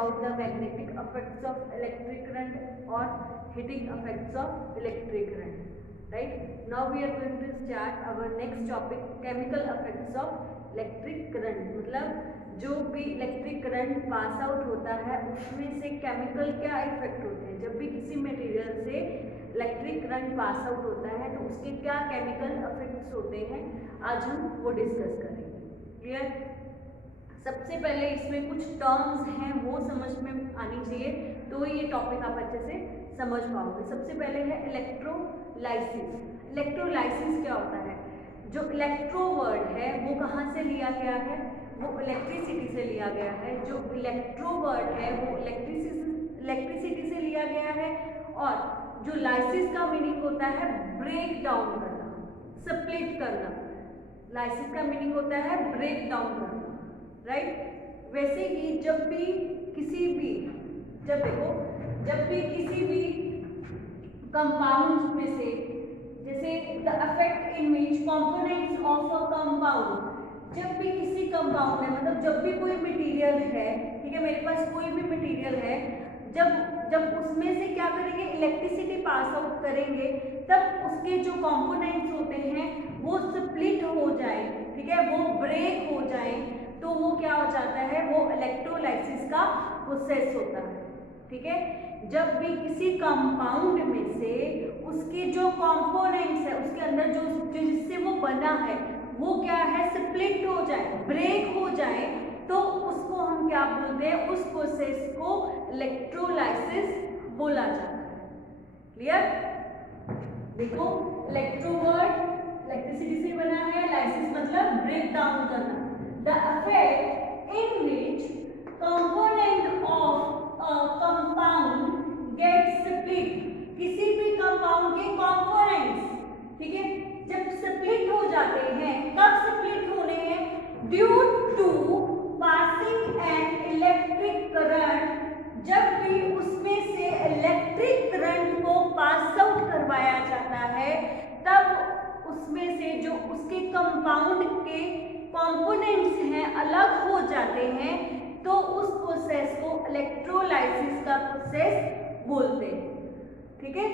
about the magnetic effects of electric current or heating effects of electric current. Right? Now we are going to start our next topic, chemical effects of electric current. मतलब जो भी electric current pass out होता है उसमें से chemical क्या effect होते हैं. जब भी किसी मटेरियल से इलेक्ट्रिक करंट पास आउट होता है तो उसके क्या केमिकल इफेक्ट्स होते हैं, आज हम वो डिस्कस करेंगे. क्लियर? सबसे पहले इसमें कुछ टर्म्स हैं वो समझ में आनी चाहिए तो ये टॉपिक आप अच्छे से समझ पाओगे. सबसे पहले है इलेक्ट्रोलाइसिस. इलेक्ट्रोलाइसिस क्या होता है? जो इलेक्ट्रो वर्ड है वो कहाँ से लिया गया है? वो इलेक्ट्रिसिटी से लिया गया है. जो इलेक्ट्रो वर्ड है वो इलेक्ट्रिसिटी से लिया गया है. और जो लाइसिस का मीनिंग होता है ब्रेक डाउन करना, स्प्लिट करना. लाइसिस का मीनिंग होता है ब्रेक डाउन करना. राइट? वैसे ही जब भी किसी भी कंपाउंड में से, जैसे the effect in which components of a compound, जब भी किसी कंपाउंड है मतलब जब भी कोई मटेरियल है, ठीक है, मेरे पास कोई भी मटेरियल है, जब उसमें से क्या करेंगे, इलेक्ट्रिसिटी पास आउट करेंगे, तब उसके जो कंपोनेंट्स होते हैं वो स्प्लिट हो जाए, ठीक है, वो ब्रेक हो जाए, तो वो क्या हो जाता है, वो इलेक्ट्रोलाइसिस का प्रोसेस होता है. ठीक है? जब भी किसी कंपाउंड में से उसके जो कंपोनेंट्स है, उसके अंदर जो जिससे वो बना है वो क्या है, स्प्लिट हो जाए, ब्रेक हो जाए, तो उसको हम क्या बोलते हैं, उस प्रोसेस को इलेक्ट्रोलाइसिस बोला जाता है. क्लियर? देखो, इलेक्ट्रो वर्ड इलेक्ट्रिसिटी से बना है, लाइसिस मतलब ब्रेक डाउन करना. The effect in which component of a compound gets split. किसी भी कंपाउंड के कंपोनेंट्स, ठीक है, जब स्प्लिट हो जाते हैं, कब स्प्लिट होने हैं, due to passing an electric current. जब भी उसमें से इलेक्ट्रिक करंट को पास आउट करवाया जाता है तब उसमें से जो उसके कंपाउंड के कंपोनेंट्स हैं अलग हो जाते हैं, तो उस प्रोसेस को इलेक्ट्रोलाइसिस का प्रोसेस बोलते हैं. ठीक है?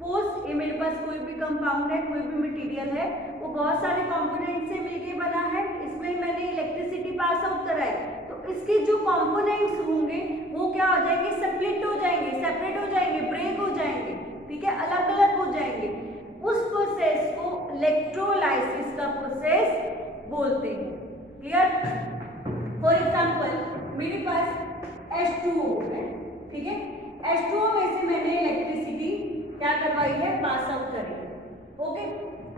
सपोज ये मेरे पास कोई भी कंपाउंड है, कोई भी मटेरियल है, वो बहुत सारे कंपोनेंट से मिलके बना है, इसमें मैंने इलेक्ट्रिसिटी पास आउट कराई, तो इसके जो कंपोनेंट्स होंगे वो क्या हो जाएंगे, स्प्लिट हो जाएंगे, सेपरेट हो जाएंगे, ब्रेक हो जाएंगे. ठीक है? अलग अलग हो जाएंगे. उस प्रोसेस को इलेक्ट्रोलाइसिस का प्रोसेस बोलते हैं. क्लियर? फॉर एग्जाम्पल मेरे पास H2O है, ठीक है, H2O में से मैंने इलेक्ट्रिसिटी क्या करवाई है, पास आउट करी. ओके?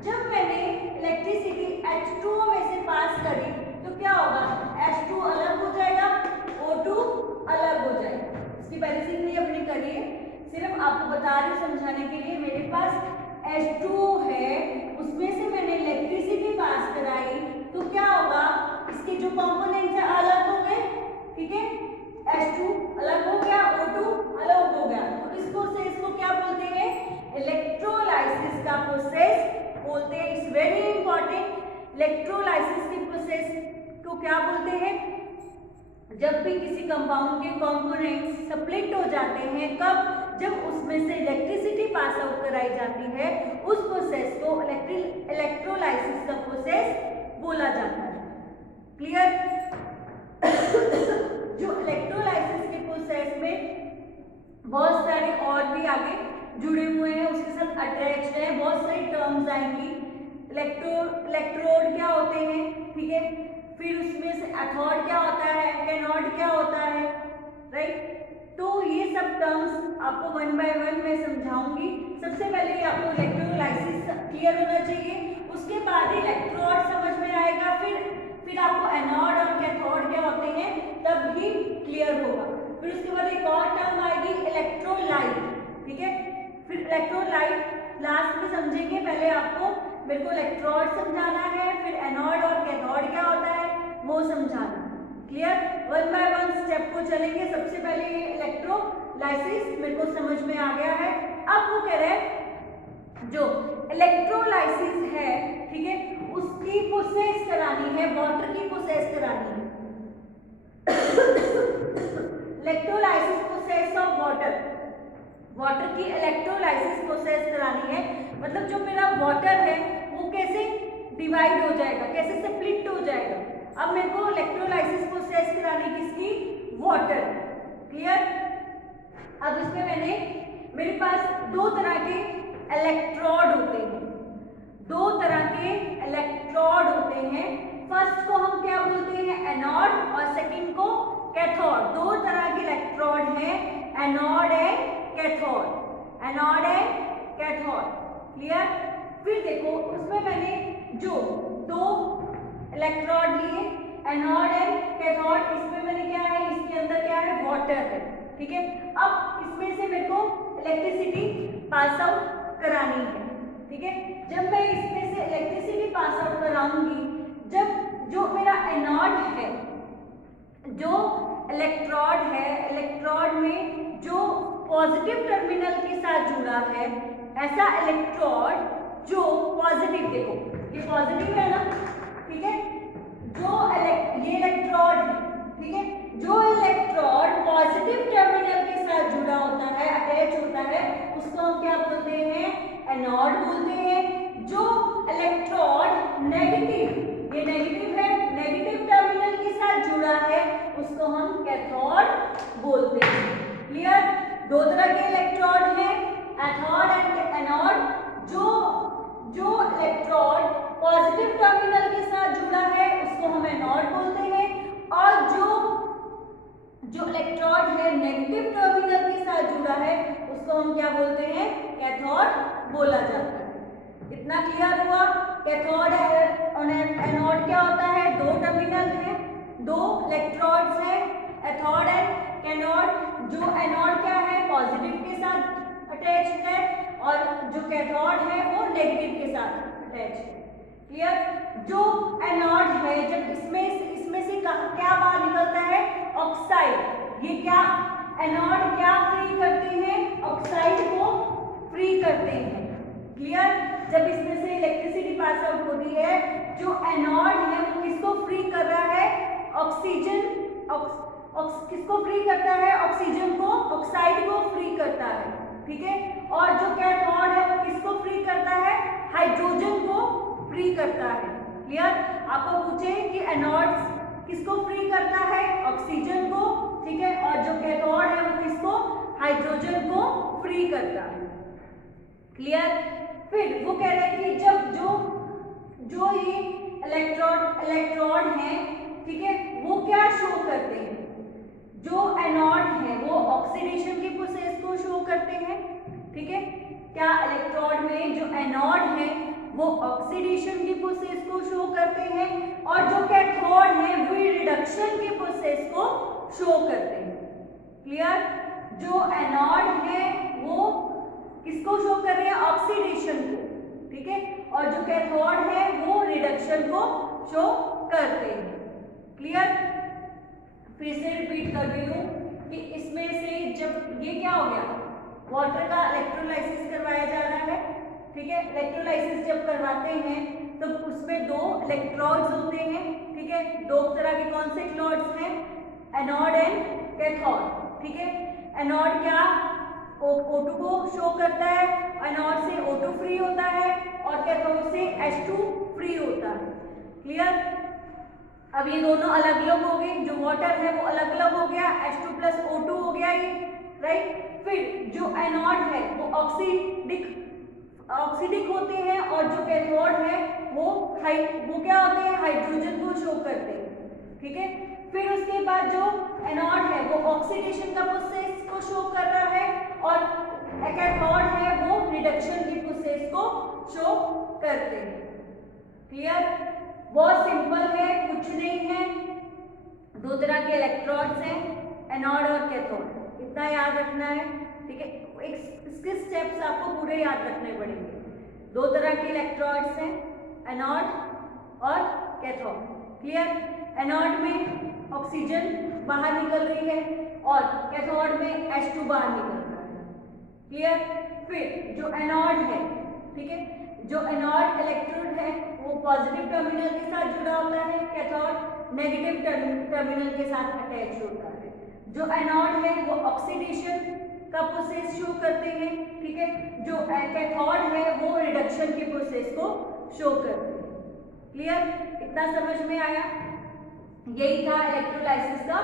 जब मैंने इलेक्ट्रिसिटी H2O में से पास करी तो क्या होगा, H2 अलग हो जाएगा, O2 अलग हो जाएगा. इसकी पहले से नहीं अपनी करी है, सिर्फ आपको बता रही हूँ समझाने के लिए. मेरे पास H2O है, उसमें से मैंने इलेक्ट्रिसिटी पास कराई, तो क्या होगा, इसके जो कंपोनेंट्स है अलग हो गए. ठीक है? H2 अलग हो गया, O2 अलग हो गया, तो इस प्रोसेस को क्या बोलते हैं, इलेक्ट्रोलाइसिस का प्रोसेस बोलते हैं. It's very important. इलेक्ट्रोलाइसिस के प्रोसेस को क्या बोलते हैं, जब भी किसी कंपाउंड के कंपोनेंट्स स्प्लिट हो जाते हैं, कब, जब उसमें से इलेक्ट्रिसिटी पास आउट कराई जाती है, उस प्रोसेस को इलेक्ट्रोलाइसिस का प्रोसेस बोला जाता है. क्लियर? जो इलेक्ट्रोलाइसिस के प्रोसेस में बहुत सारे और भी आगे जुड़े हुए हैं, उसके साथ अटैच्ड है, बहुत सारी टर्म्स आएंगी. इलेक्ट्रोड क्या होते हैं, ठीक है, फिर उसमें से एथोड क्या होता है, कैनोड क्या होता है. राइट? तो ये सब टर्म्स आपको वन बाय वन मैं समझाऊंगी. सबसे पहले आपको इलेक्ट्रोलाइसिस क्लियर होना चाहिए, उसके बाद इलेक्ट्रोड समझ में आएगा, फिर आपको एनोड और कैथोड क्या होते हैं तब ही क्लियर होगा. फिर उसके बाद एक और टर्म आएगी इलेक्ट्रोलाइट. ठीक है? फिर इलेक्ट्रोलाइट लास्ट में समझेंगे. पहले आपको मेरे को इलेक्ट्रोड समझाना है, फिर एनोड और कैथोड क्या होता है वो समझाना. Clear? One by one step को चलेंगे. सबसे पहले ये इलेक्ट्रोलाइसिस मेरे को समझ में आ गया है. अब वो कह रहे हैं जो इलेक्ट्रोलाइसिस है, ठीक है, उसकी प्रोसेस करानी है, वाटर की प्रोसेस करानी है. Electrolysis process of water, water की इलेक्ट्रोलाइसिस प्रोसेस करानी है, मतलब जो मेरा वाटर है वो कैसे डिवाइड हो जाएगा, कैसे स्प्लिट हो जाएगा। अब मेरे को इलेक्ट्रोलाइसिस प्रोसेस करानी किसकी, वाटर। क्लियर। अब इसमें मेरे पास दो तरह के इलेक्ट्रोड होते हैं, दो तरह के इलेक्ट्रोड होते हैं। फर्स्ट को हम क्या बोलते हैं, एनोड, और सेकंड को कैथोड। दो तरह के इलेक्ट्रोड हैं, anode and cathode, anode and cathode. Clear. फिर देखो उसमें मैंने जो दो इलेक्ट्रोड लिए, एनोड एंड कैथोड, इसमें मैंने क्या है, इसके अंदर क्या है, वाटर है। ठीक है। अब इसमें से मेरे को इलेक्ट्रिसिटी पास आउट करानी है। ठीक है। जब मैं इसमें से इलेक्ट्रिसिटी पास आउट कराऊंगी, जब जो मेरा एनोड है, जो इलेक्ट्रोड है, इलेक्ट्रोड में जो पॉजिटिव टर्मिनल के साथ जुड़ा है, ऐसा इलेक्ट्रोड जो पॉजिटिव, देखो ये पॉजिटिव है ना, ठीक है, जो ये इलेक्ट्रोड है, ठीक है, जो इलेक्ट्रोड पॉजिटिव टर्मिनल के साथ जुड़ा होता है, अटैच होता है, उसको हम क्या बोलते हैं, एनोड बोलते हैं। जो इलेक्ट्रोड नेगेटिव, ये नेगेटिव है, नेगेटिव टर्मिनल के साथ जुड़ा है, उसको हम कैथोड बोलते हैं। क्लियर। दो तरह के इलेक्ट्रोड हैं, एथोड एंड एनोड। जो इलेक्ट्रोड पॉजिटिव टर्मिनल के साथ जुड़ा है उसको हम एनोड बोलते हैं, और जो इलेक्ट्रोड है नेगेटिव टर्मिनल के साथ जुड़ा है उसको हम क्या बोलते हैं, कैथोड बोला जाता है। इतना क्लियर हुआ। कैथोड और एनोड क्या होता है, दो टर्मिनल है, दो इलेक्ट्रोड्स है, एथोड एंड कैथोड। जो एनोड क्या है, पॉजिटिव के साथ अटैच है, और जो कैथोड है वो नेगेटिव के साथ अटैच है। क्लियर। जो एनोड है, जब इसमें से क्या बाहर निकलता है, ऑक्साइड। ये क्या, एनोड क्या फ्री करते हैं, ऑक्साइड को फ्री करते हैं। क्लियर। जब इसमें से इलेक्ट्रिसिटी पास आउट होती है, जो एनोड है वो किसको फ्री कर रहा है, ऑक्सीजन, किसको फ्री करता है, ऑक्सीजन को, ऑक्साइड को फ्री करता है। ठीक है। और जो कैथोड है वो किसको फ्री करता है, हाइड्रोजन को फ्री करता है। क्लियर। आपको पूछे कि एनोड किसको फ्री करता है, ऑक्सीजन को, ठीक है, और जो कैथोड है वो किसको, हाइड्रोजन को फ्री करता है। क्लियर। फिर वो कह रहे हैं कि जब जो ये इलेक्ट्रोड हैं, ठीक है, वो क्या शो करते हैं, जो एनोड है वो ऑक्सीडेशन के प्रोसेस को शो करते हैं। ठीक है। क्या इलेक्ट्रोड में जो एनोड है वो ऑक्सीडेशन के प्रोसेस को शो करते हैं, और जो कैथोड है वो रिडक्शन के प्रोसेस को शो करते हैं। क्लियर। जो एनोड है वो किसको शो कर रहे हैं, ऑक्सीडेशन को, ठीक है, और जो कैथोड है वो रिडक्शन को शो करते हैं। क्लियर। फिर से रिपीट कर रही हूँ कि इसमें से जब ये क्या हो गया, वाटर का इलेक्ट्रोलाइसिस करवाया जा रहा है। ठीक है। इलेक्ट्रोलाइसिस जब करवाते हैं तो उसमें दो इलेक्ट्रोड्स होते हैं। ठीक है। दो तरह के कौन से इलेक्ट्रोड्स हैं, एनोड एंड कैथोड। ठीक है। एनोड क्या, O2 को शो करता है, एनोड से O2 फ्री होता है, और कैथोड से H2 फ्री होता है। क्लियर। अब ये दोनों अलग अलग हो गए, जो वाटर है वो अलग अलग हो गया, H2 प्लस O2 हो गया ये, राइट। फिर जो एनोड है वो ऑक्सीडिक होते हैं, और जो कैथोड है वो क्या होते हैं, हाइड्रोजन को शो करते हैं। ठीक है। फिर उसके बाद जो एनोड है वो ऑक्सीडेशन का प्रोसेस को शो कर रहा है, और कैथोड है वो रिडक्शन की प्रोसेस को शो करते हैं। क्लियर। बहुत सिंपल है, कुछ नहीं है, दो तरह के इलेक्ट्रोड्स हैं, एनोड और कैथोड, इतना याद रखना है। ठीक है। इसके स्टेप्स आपको पूरे याद रखने पड़ेंगे। दो तरह के इलेक्ट्रोड्स हैं, एनोड और कैथोड। क्लियर। एनोड में ऑक्सीजन बाहर निकल रही है, और कैथोड में H2 बाहर निकल रहा है। क्लियर। फिर जो एनोड है, ठीक है, जो एनोड इलेक्ट्रोड है वो पॉजिटिव टर्मिनल के साथ जुड़ा होता है, कैथोड नेगेटिव टर्मिनल के साथ अटैच होता है। जो एनोड है वो ऑक्सीडेशन का प्रोसेस शो करते हैं, ठीक है। जो कैथोड है वो रिडक्शन के प्रोसेस को शो करते हैं। क्लियर, इतना समझ में आया? यही था इलेक्ट्रोलाइसिस का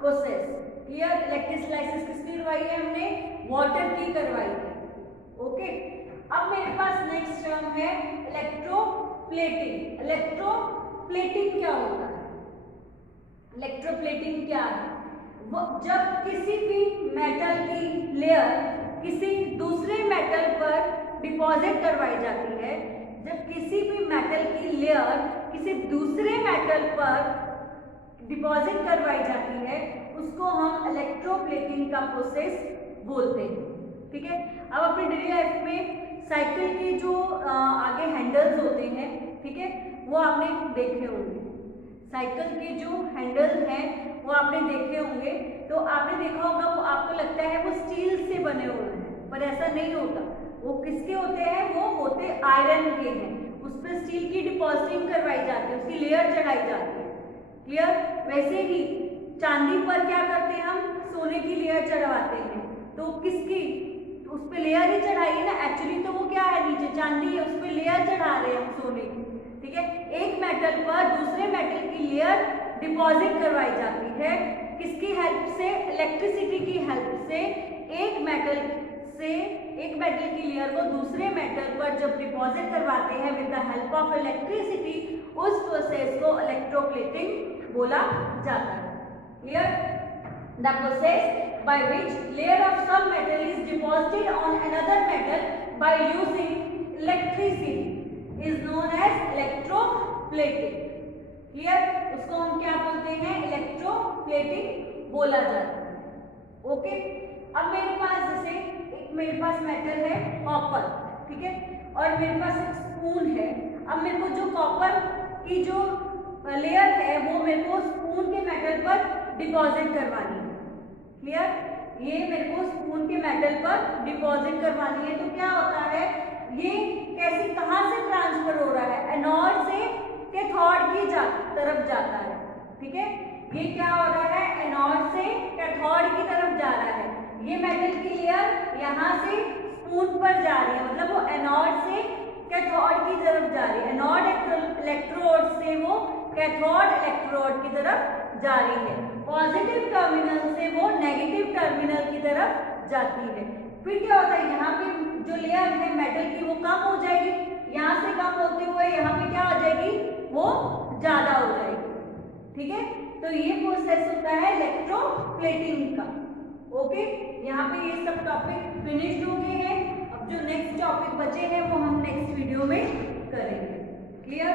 प्रोसेस। क्लियर, इलेक्ट्रोलाइसिस किसकी करवाई है हमने? वाटर की करवाई है। ओके, अब मेरे पास नेक्स्ट टर्म है इलेक्ट्रोप्लेटिंग। इलेक्ट्रोप्लेटिंग क्या होता है? इलेक्ट्रोप्लेटिंग क्या है? वो जब किसी भी मेटल की लेयर किसी दूसरे मेटल पर डिपॉजिट करवाई जाती है, जब किसी भी मेटल की लेयर किसी दूसरे मेटल पर डिपॉजिट करवाई जाती है, उसको हम इलेक्ट्रोप्लेटिंग का प्रोसेस बोलते हैं, ठीक है। अब अपनी डेली लाइफ में साइकिल के जो आगे हैंडल्स होते हैं, ठीक है, वो आपने देखे होंगे। साइकिल के जो हैंडल हैं वो आपने देखे होंगे। तो आपने देखा होगा, वो आपको लगता है वो स्टील से बने हुए हैं, पर ऐसा नहीं होता। वो किसके होते हैं? वो होते आयरन के हैं। उस पर स्टील की डिपॉजिटिंग करवाई जाती है, उसकी लेयर चढ़ाई जाती है। क्लियर? वैसे ही चांदी पर क्या करते हैं हम? सोने की लेयर चढ़वाते हैं। तो किसकी? उस पर लेयर ही चढ़ाई है ना। एक्चुअली तो वो क्या है? नीचे चांदी है, उस पर लेयर चढ़ा रहे हैं हम सोने की, ठीक है। एक मेटल पर दूसरे मेटल की लेयर डिपॉजिट करवाई जाती है। किसकी हेल्प से? इलेक्ट्रिसिटी की हेल्प से। एक मेटल की लेयर को दूसरे मेटल पर जब डिपॉजिट करवाते हैं with the help of electricity, उस प्रोसेस को इलेक्ट्रोप्लेटिंग बोला जाता है। Clear? The process by which layer of some metal is deposited on another metal by using electricity is known as electroplating. Clear? उसको हम क्या बोलते हैं? इलेक्ट्रोप्लेटिंग बोला जाता है। ओके, अब मेरे पास जैसे मेरे पास मेटल है कॉपर, ठीक है, और मेरे पास एक स्पून है। अब मेरे को जो कॉपर की जो लेयर है वो मेरे को स्पून के मेटल पर डिपॉजिट करवानी है। क्लियर? ये मेरे को स्पून के मेटल पर डिपॉजिट करवानी है। तो क्या होता है? ये कैसे, कहाँ से ट्रांसफर हो रहा है? एनोड से कैथोड की तरफ जाता है, ठीक है। ये क्या हो रहा है? एनोड से कैथोड की तरफ जा रहा है। ये मेटल की लेयर यहाँ से स्पून पर जा रही है, मतलब वो एनोड से कैथोड की तरफ जा रही है। एनोड इलेक्ट्रोड से वो कैथोड इलेक्ट्रोड की तरफ जा रही है। पॉजिटिव टर्मिनल से वो नेगेटिव टर्मिनल की तरफ जाती है। फिर क्या होता है? यहाँ पे जो लेयर है मेटल की वो कम हो जाएगी, यहाँ से कम होते हुए यहाँ पे क्या हो जाएगी? वो ज्यादा हो जाएगी, ठीक है। तो ये प्रोसेस होता है इलेक्ट्रोप्लेटिंग का। ओके, यहाँ पे ये सब टॉपिक फिनिश्ड हो गए हैं। अब जो नेक्स्ट टॉपिक बचे हैं वो हम नेक्स्ट वीडियो में करेंगे। क्लियर?